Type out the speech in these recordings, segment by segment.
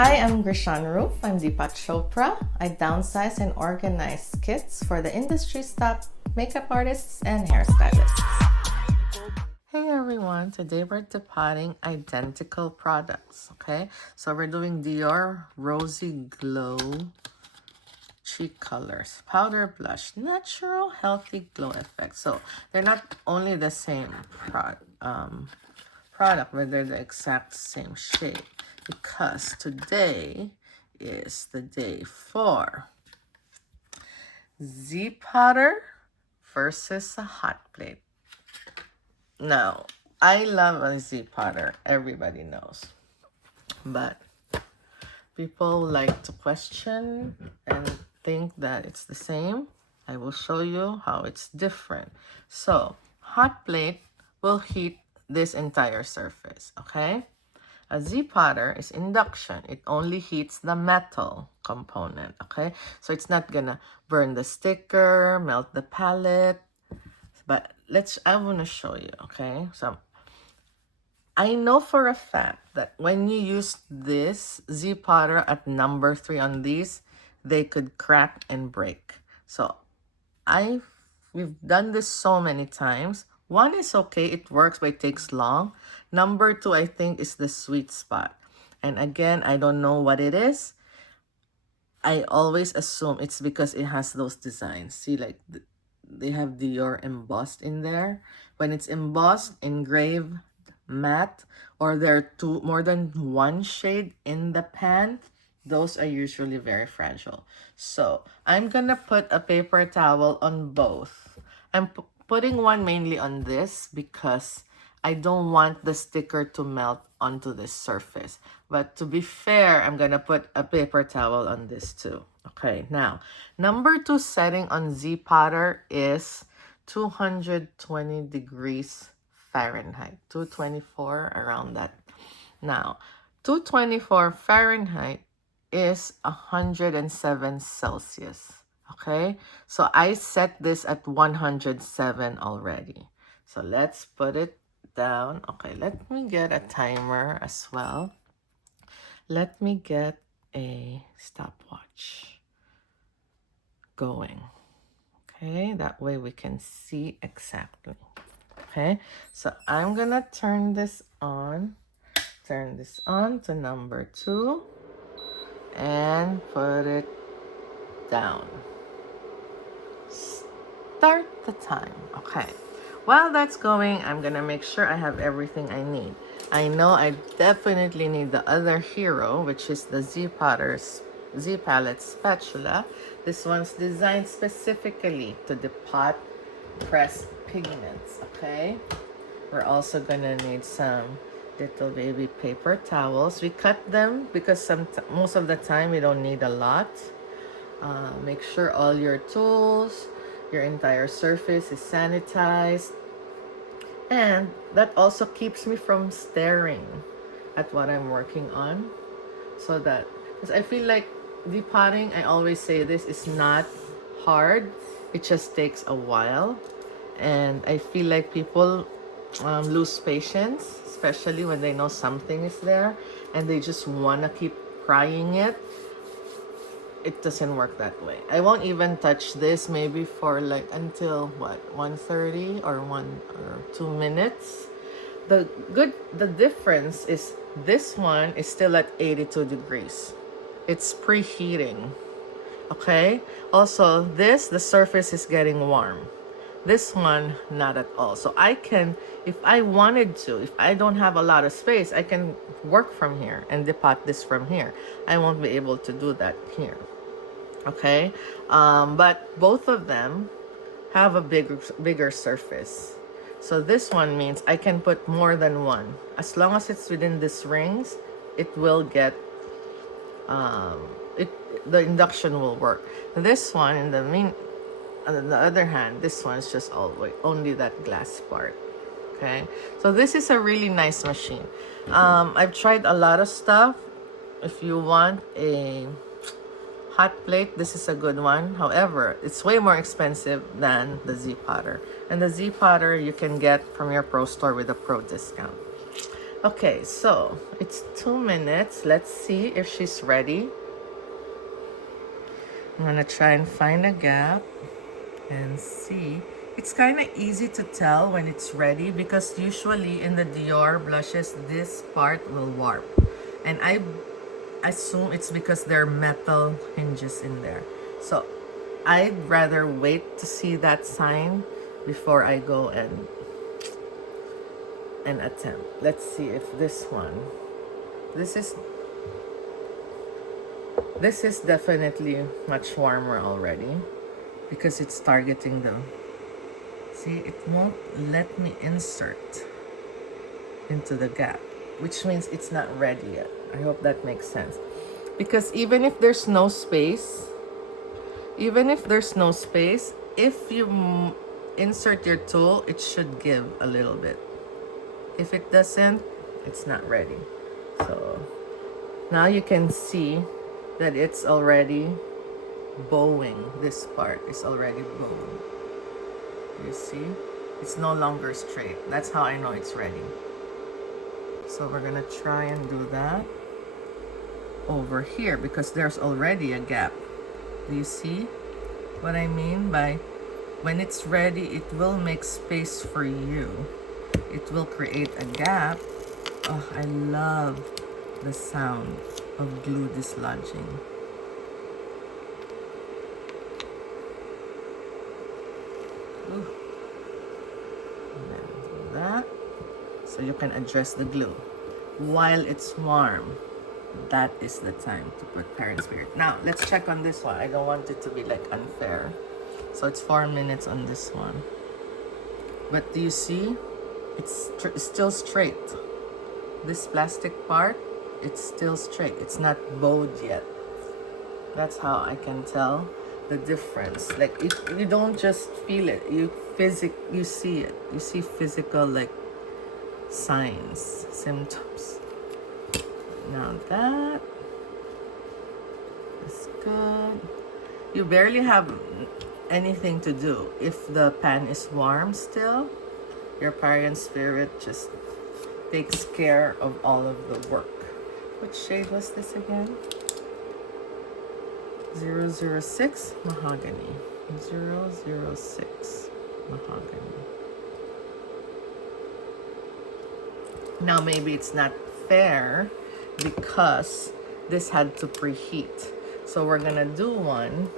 Hi, I'm Grishan Roof. I'm Deepak Chopra. I downsize and organize kits for the industry's top makeup artists and hairstylists. Hey everyone, today we're depotting identical products, okay? So we're doing Dior Rosy Glow cheek colors, powder blush, natural healthy glow effect. So they're not only the same product, but they're the exact same shade, because today is the day for ZPotter versus a hot plate. Now, I love a ZPotter, everybody knows, but people like to question and think that it's the same. I will show you how it's different. So, hot plate will heat this entire surface, okay? A ZPotter is induction. It only heats the metal component, okay? So it's not gonna burn the sticker, melt the palette. But I wanna show you, okay? So I know for a fact that when you use this ZPotter at number 3 on these, they could crack and break. So we've done this so many times. 1 is okay, it works, but it takes long. Number 2, I think, is the sweet spot. And again, I don't know what it is. I always assume it's because it has those designs. See, like, they have Dior embossed in there. When it's embossed, engraved, matte, or there are more than 1 shade in the pan, those are usually very fragile. So I'm gonna put a paper towel on both. I'm putting one mainly on this because I don't want the sticker to melt onto this surface. But to be fair, I'm gonna put a paper towel on this too. Okay, now, number 2 setting on ZPotter is 220 degrees Fahrenheit, 224, around that. Now, 224 Fahrenheit is 107 Celsius, okay? So I set this at 107 already. So let's put it down. Okay, let me get a timer as well. Let me get a stopwatch going. Okay, that way we can see exactly. Okay, so I'm gonna turn this on to number 2 and put it down. Start the time. Okay, while that's going, I'm gonna make sure I have everything I need. I know I definitely need the other hero, which is the ZPotter's Z Palette spatula. This one's designed specifically to depot pressed pigments, okay? We're also gonna need some little baby paper towels. We cut them because most of the time we don't need a lot. Make sure all your tools, your entire surface is sanitized. And that also keeps me from staring at what I'm working on. So that, because I feel like depotting, I always say this, is not hard. It just takes a while. And I feel like people lose patience, especially when they know something is there and they just want to keep prying it. It doesn't work that way. I won't even touch this maybe for like until what, 1:30 or 2 minutes. The difference is this one is still at 82 degrees. It's preheating. Okay? Also, the surface is getting warm. This one, not at all. So I can, if I wanted to, if I don't have a lot of space, I can work from here and depot this from here. I won't be able to do that here. Okay? But both of them have a bigger surface. So this one means I can put more than one. As long as it's within these rings, it will get, the induction will work. This one, on the other hand, this one is just only that glass part. Okay, so this is a really nice machine. I've tried a lot of stuff. If you want a hot plate, this is a good one. However, it's way more expensive than the ZPotter. And the ZPotter you can get from your pro store with a pro discount. Okay, so it's 2 minutes. Let's see if she's ready. I'm gonna try and find a gap and see. It's kind of easy to tell when it's ready because usually in the Dior blushes, this part will warp. And I assume it's because there are metal hinges in there. So I'd rather wait to see that sign before I go and attempt. Let's see if this one. This is definitely much warmer already because it's targeting the. See, it won't let me insert into the gap, which means it's not ready yet. I hope that makes sense. Because even if there's no space, if you insert your tool, it should give a little bit. If it doesn't, it's not ready. So now you can see that it's already bowing. This part is already bowing. You see? It's no longer straight. That's how I know it's ready. So we're gonna try and do that over here because there's already a gap. Do you see what I mean by when it's ready, it will make space for you. It will create a gap. Oh, I love the sound of glue dislodging. Ooh. And then do that. So you can address the glue. While it's warm, that is the time to put Parent Spirit. Now, let's check on this one. I don't want it to be like unfair. So it's 4 minutes on this one. But do you see? It's still straight. This plastic part, it's still straight. It's not bowed yet. That's how I can tell the difference. Like if you don't just feel it, you see it. You see physical like signs, symptoms. Now that is good. You barely have anything to do. If the pan is warm still, your Parent Spirit just takes care of all of the work. Which shade was this again? 006 Mahogany. 006 Mahogany. Now maybe it's not fair because this had to preheat. So we're gonna do one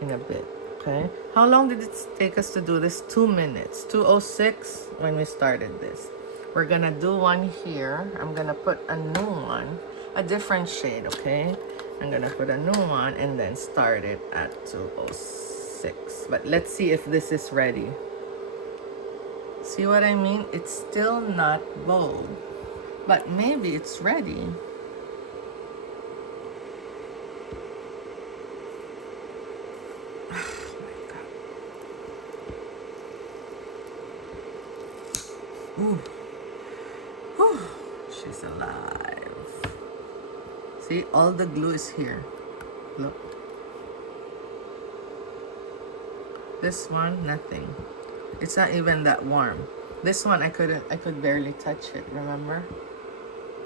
in a bit, okay? How long did it take us to do this? 2 minutes. 2:06 when we started this. We're gonna do one here. I'm gonna put a new one, a different shade, okay? I'm gonna put a new one and then start it at 2:06. But let's see if this is ready. See what I mean? It's still not bold, but maybe it's ready. Ooh. Whew. She's alive. See, all the glue is here. Look. This one, nothing. It's not even that warm. This one, I could barely touch it, remember?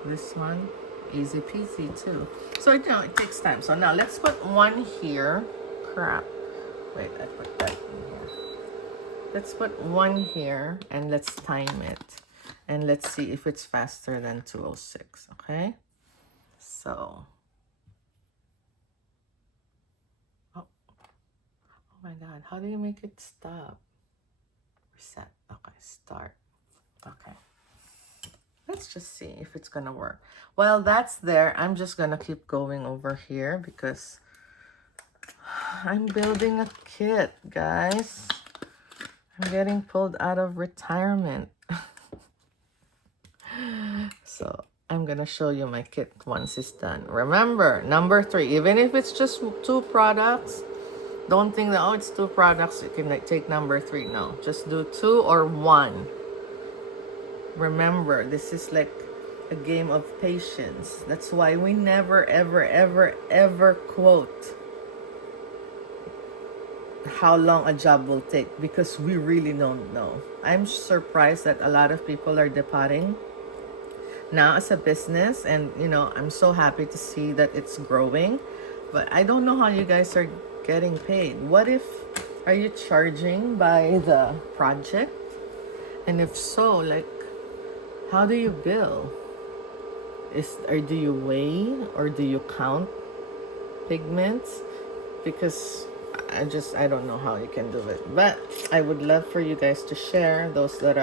This one, easy peasy too. So, you know, it takes time. So now, let's put one here. Crap. Wait, I put that in here. Let's put one here and let's time it. And let's see if it's faster than 2:06, okay? So. Oh my God, how do you make it stop? Reset. Okay, start. Okay. Let's just see if it's gonna work. While that's there, I'm just gonna keep going over here because I'm building a kit, guys. I'm getting pulled out of retirement. So I'm gonna show you my kit once it's done. Remember, number 3, even if it's just 2 products, don't think that, oh, it's 2 products, you can like take number 3. No, just do 2 or 1. Remember, this is like a game of patience. That's why we never, ever, ever, ever quote how long a job will take because we really don't know. I'm surprised that a lot of people are depotting now as a business, and you know, I'm so happy to see that it's growing. But I don't know how you guys are getting paid. What if, are you charging by the project? And if so, like, how do you bill? Or do you weigh, or do you count pigments? Because I don't know how you can do it. But I would love for you guys to share, those that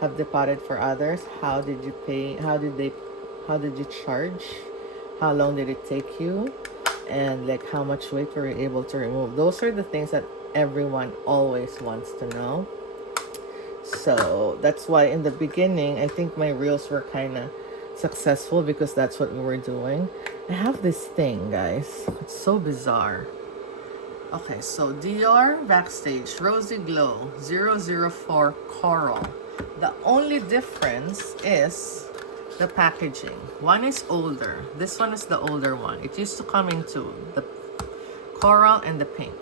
have deposited for others. How did you pay? How did you charge? How long did it take you? And like, how much weight were you able to remove? Those are the things that everyone always wants to know. So that's why in the beginning, I think my reels were kind of successful, because that's what we were doing. I have this thing, guys. It's so bizarre. Okay, so Dior Backstage Rosy Glow 004 Coral. The only difference is the packaging. One is older. This one is the older one. It used to come in two, the coral and the pink.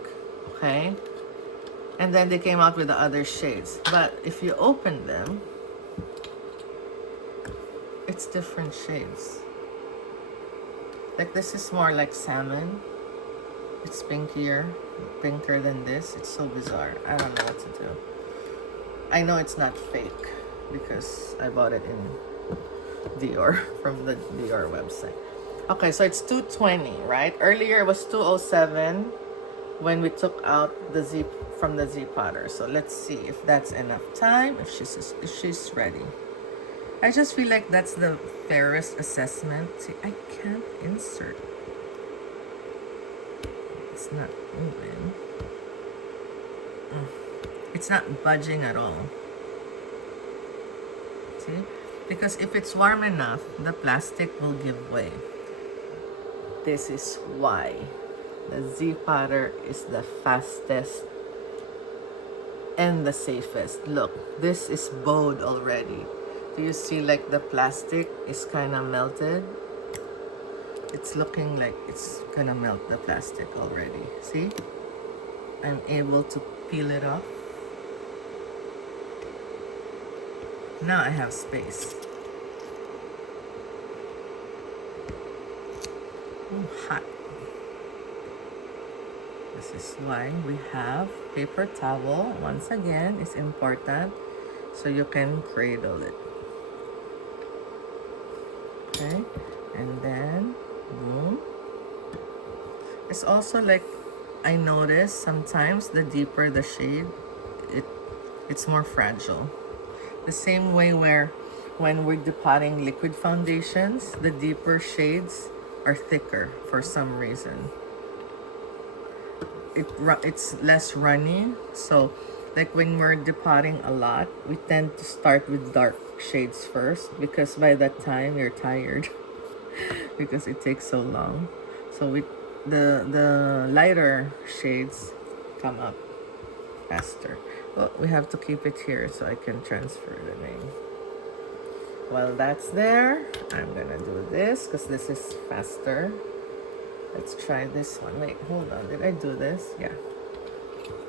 Okay? And then they came out with the other shades. But if you open them, it's different shades. Like, this is more like salmon. It's pinker than this. It's so bizarre. I don't know what to do. I know it's not fake because I bought it in Dior from the Dior website. Okay, so it's 220, right? Earlier it was 207 when we took out the Z from the ZPotter. So let's see if that's enough time, if she's ready. I just feel like that's the fairest assessment. See, I can't insert. It's not moving. It's not budging at all. See? Because if it's warm enough, the plastic will give way. This is why the ZPotter is the fastest and the safest. Look, this is bowed already. Do you see like the plastic is kind of melted? It's looking like it's gonna melt the plastic already. See? I'm able to peel it off. Now I have space. Oh, hot. This is why we have paper towel. Once again, it's important so you can cradle it. Okay, and then boom. It's also like, I notice sometimes the deeper the shade, it's more fragile. The same way where when we're depotting liquid foundations, the deeper shades are thicker for some reason. It's less runny. So like when we're depotting a lot, we tend to start with dark shades first, because by that time you're tired because it takes so long. So the lighter shades come up faster. Well, we have to keep it here so I can transfer the name. While that's there, I'm gonna do this because this is faster. Let's try this one. Wait, hold on. Did I do this? Yeah.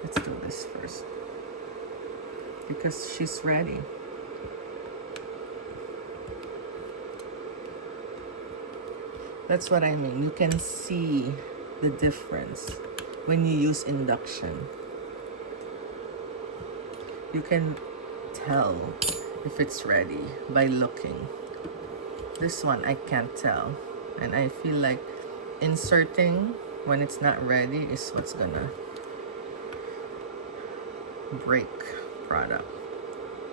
Let's do this first, because she's ready. That's what I mean. You can see the difference when you use induction. You can tell if it's ready by looking. This one I can't tell, and I feel like inserting when it's not ready is what's gonna break product.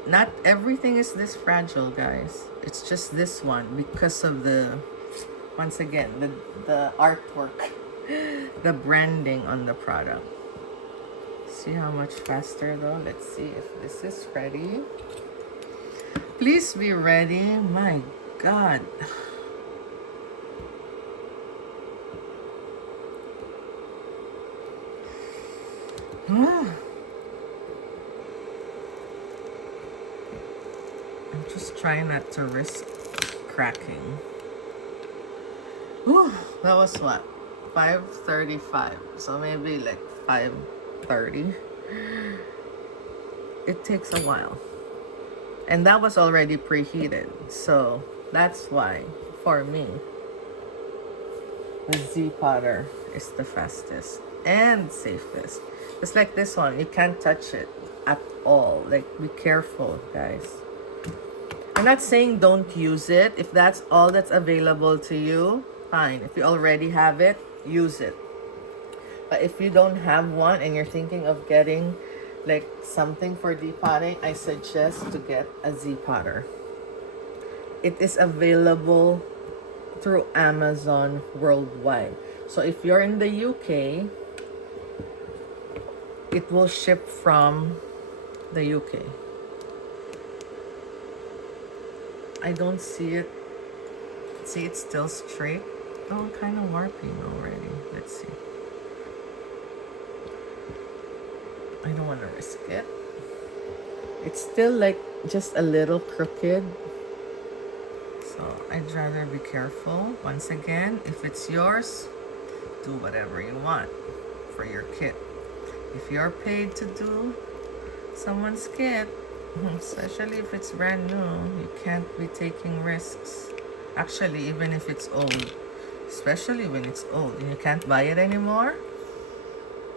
Not everything is this fragile, guys. It's just this one because of the, once again, the artwork, the branding on the product. See how much faster though? Let's see if this is ready. Please be ready. My God. I'm just trying not to risk cracking. Whew, that was what? 5:35. So maybe like 5:30. It takes a while. And that was already preheated. So That's why, for me, the ZPotter is the fastest and safest. It's like this one, you can't touch it at all. Like, be careful, guys. I'm not saying don't use it. If that's all that's available to you, fine. If you already have it, use it. But if you don't have one and you're thinking of getting like something for depotting, I suggest to get a ZPotter. It is available through Amazon worldwide. So if you're in the UK, it will ship from the UK. I don't see it. See, it's still straight. Oh, kind of warping already. Let's see. I don't want to risk it. It's still like just a little crooked. So I'd rather be careful. Once again, if it's yours, do whatever you want for your kit. If you're paid to do someone's kit, especially if it's brand new, you can't be taking risks. Actually, even if it's old, especially when it's old and you can't buy it anymore,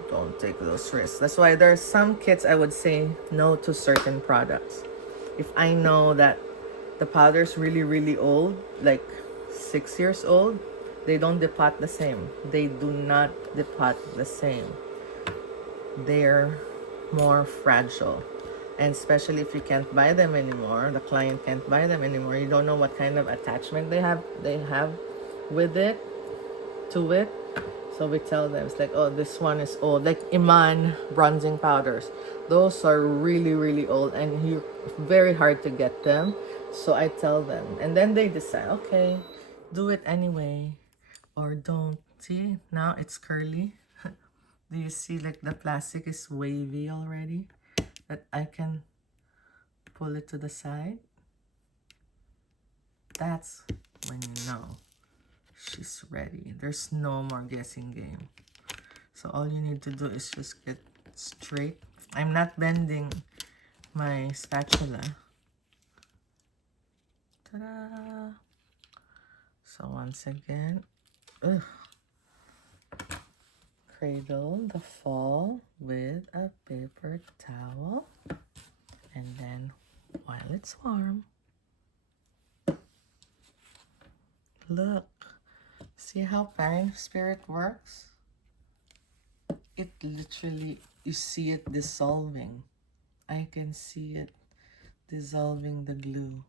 don't take those risks. That's why there's some kits I would say no to certain products. If I know that the powder's really, really old, like 6 years old, they don't depot the same. They do not depot the same. They're more fragile. And especially if you can't buy them anymore, the client can't buy them anymore, you don't know what kind of attachment they have with it, to it. So we tell them, it's like, oh, this one is old. Like Iman bronzing powders. Those are really, really old and you're very hard to get them. So I tell them. And then they decide, okay, do it anyway. Or don't. See, now it's curly. Do you see like the plastic is wavy already? That I can pull it to the side. That's when you know she's ready. There's no more guessing game. So all you need to do is just get straight. I'm not bending my spatula. Ta-da! So once again, cradle the fall with a paper towel. And then while it's warm, look. See how Parent Spirit works? It literally, you see it dissolving. I can see it dissolving the glue.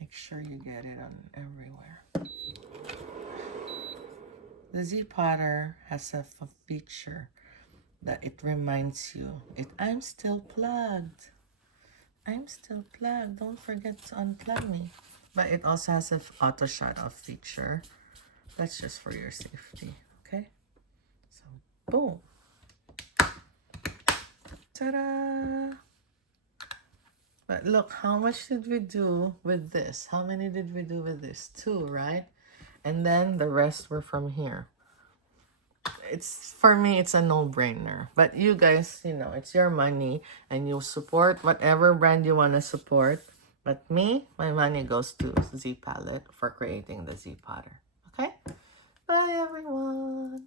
Make sure you get it on everywhere. The ZPotter has a feature that it reminds you, I'm still plugged. I'm still plugged. Don't forget to unplug me. But it also has an auto shut off feature. That's just for your safety, okay? So, boom. Ta-da! But look, how much did we do with this? How many did we do with this? 2, right? And then the rest were from here. It's, for me, it's a no-brainer. But you guys, you know, it's your money and you support whatever brand you want to support. But me, my money goes to Z Palette for creating the ZPotter. Okay? Bye, everyone.